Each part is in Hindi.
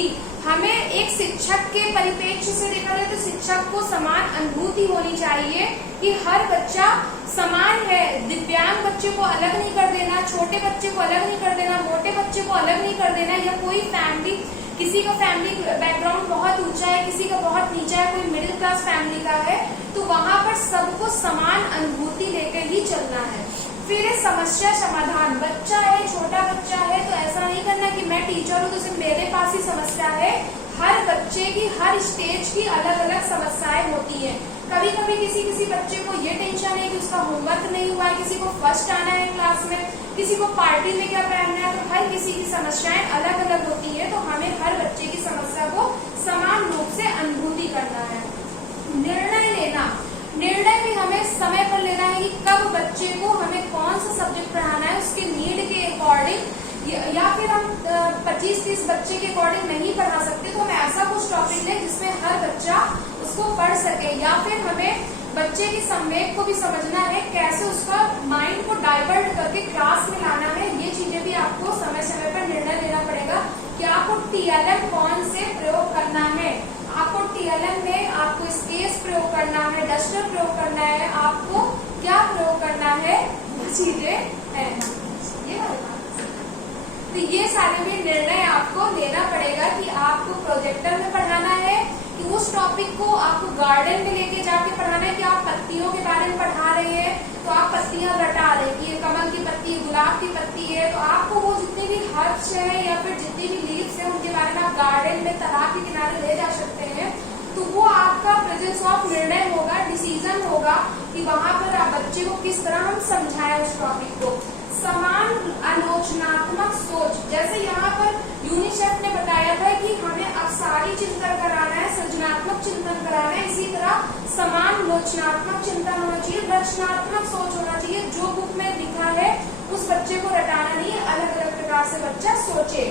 कि हमें एक शिक्षक के परिप्रेक्ष्य से देखा जाए तो शिक्षक को समान अनुभूति होनी चाहिए कि हर बच्चा समान है। दिव्यांग बच्चे को अलग नहीं कर देना, छोटे बच्चे को अलग नहीं कर देना, मोटे बच्चे को अलग नहीं कर देना, या कोई फैमिली, किसी का फैमिली बैकग्राउंड बहुत ऊंचा है, किसी का बहुत नीचा है, कोई मिडिल क्लास फैमिली का है, तो वहां पर सबको समान अनुभूति लेकर ही चलना है। फिर समस्या समाधान, बच्चा है, छोटा बच्चा है, तो ऐसा नहीं करना कि मैं टीचर हूँ तो सिर्फ मेरे पास ही समस्या है। हर बच्चे की हर स्टेज की अलग अलग समस्याएं होती हैं। कभी कभी किसी बच्चे को ये टेंशन है कि उसका होमवर्क नहीं हुआ है, किसी को फर्स्ट आना है क्लास में, किसी को पार्टी में क्या पहनना है, तो हर किसी की समस्याएं अलग अलग होती है। तो हमें हर बच्चे की समस्या को समान रूप से अनुभूति करना है। निर्णय लेना, निर्णय भी हमें समय पर लेना है कि कब बच्चे को हमें कौन सा सब्जेक्ट पढ़ाना है, उसके नीड के अकॉर्डिंग, या फिर हम 25-30 बच्चे के अकॉर्डिंग नहीं पढ़ा सकते, तो हम ऐसा कुछ टॉपिक लें जिसमें हर बच्चा उसको पढ़ सके। या फिर हमें बच्चे की संवेग को भी समझना है, कैसे उसका माइंड को डाइवर्ट करके क्लास में लाना है। ये चीजें भी आपको समय समय पर निर्णय लेना पड़ेगा कि आपको TLM कौन से प्रयोग करना है। आपको TLM में आपको स्केच प्रयोग करना है, डस्टर प्रयोग करना है, आपको क्या प्रयोग करना है, वो चीजें हैं। तो ये सारे भी निर्णय आपको लेना पड़ेगा कि आपको प्रोजेक्टर में पढ़ाना है कि उस टॉपिक को आपको गार्डन में लेके जाके पढ़ाना है, कि आप पत्तियों के बारे में पढ़ा रहे हैं तो आप पत्तियां रटा रहे कि ये कमल की पत्ती, गुलाब की पत्ती है, तो आपको वो जितनी भी हर्ब्स है या फिर जितनी भी लीव्स है उनके बारे में आप गार्डन में तालाब के किनारे ले जा सकते हैं। तो वो आपका प्रेजेंस ऑफ निर्णय होगा, डिसीजन होगा कि वहां पर आप बच्चे को किस तरह हम समझाएं उस टॉपिक को। समान आलोचनात्मक सोच, जैसे यहाँ पर यूनिसेफ ने बताया था कि हमें अपसारी चिंतन कराना है, सृजनात्मक चिंतन कराना है, इसी तरह समान आलोचनात्मक चिंतन होना चाहिए, रचनात्मक सोच होना चाहिए। जो बुक में लिखा है उस बच्चे को रटाना नहीं है, अलग अलग प्रकार से बच्चा सोचे।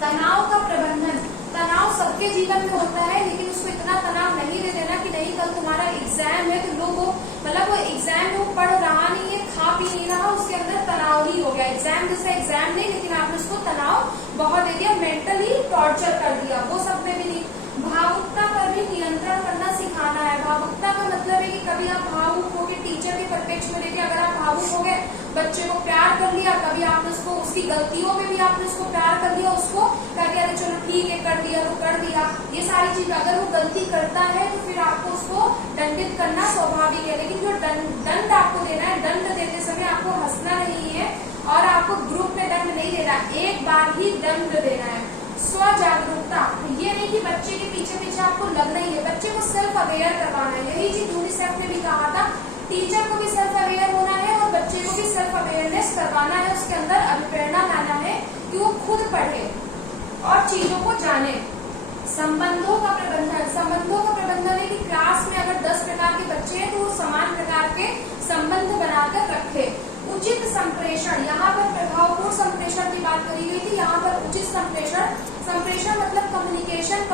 तनाव का प्रबंधन, तनाव सबके जीवन में होता है, लेकिन उसको इतना तनाव नहीं दे देना कि नहीं कल तुम्हारा एग्जाम है तो लोग मतलब वो एग्जाम में वो पढ़ रहा नहीं है, खा पी नहीं रहा, उसके अंदर तनाव ही हो गया। एग्जाम जैसा एग्जाम नहीं, लेकिन आपने उसको तनाव बहुत दे दिया, मेंटली टॉर्चर कर दिया, वो सब में भी नहीं। भावुकता पर भी नियंत्रण करना सिखाना है। भावुकता का मतलब है कि कभी आप भावुक हो गए, टीचर के परिप्रेक्ष्य में देखिए, अगर आप भावुक हो गए, बच्चे को प्यार कर लिया, कभी आपने उसको उसकी गलतियों में भी आपने उसको प्यार कर लिया, उसको कह अरे चलो ठीक है कर दिया तो कर दिया, ये सारी चीज। अगर वो गलती करता है तो फिर आपको उसको दंडित करना स्वाभाविक है, लेकिन जो दंड आपको देना है, दंड देते समय आपको हंसना नहीं है और आपको ग्रुप में दंड नहीं देना, एक बार ही दंड देना है। स्व जागरूकता, ये नहीं कि बच्चे के पीछे पीछे आपको लगना ही है, बच्चे को सेल्फ अवेयर करवाना है। यही चीज यूनिसेफ ने भी कहा था, टीचर को भी सेल्फ अवेयर होना है और बच्चे को भी सेल्फ अवेयरनेस करवाना है, उसके अंदर अभिप्रेरणा लाना है कि वो खुद पढ़े और चीजों को जाने। संबंधों का प्रबंधन, संबंधों का प्रबंधन है कि क्लास में अगर 10 प्रकार के बच्चे हैं तो वो समान प्रकार के संबंध बनाकर रखे। उचित संप्रेषण, यहाँ पर प्रभावपूर्ण संप्रेषण की बात करी गई थी, यहाँ पर उचित संप्रेषण, संप्रेषण मतलब कम्युनिकेशन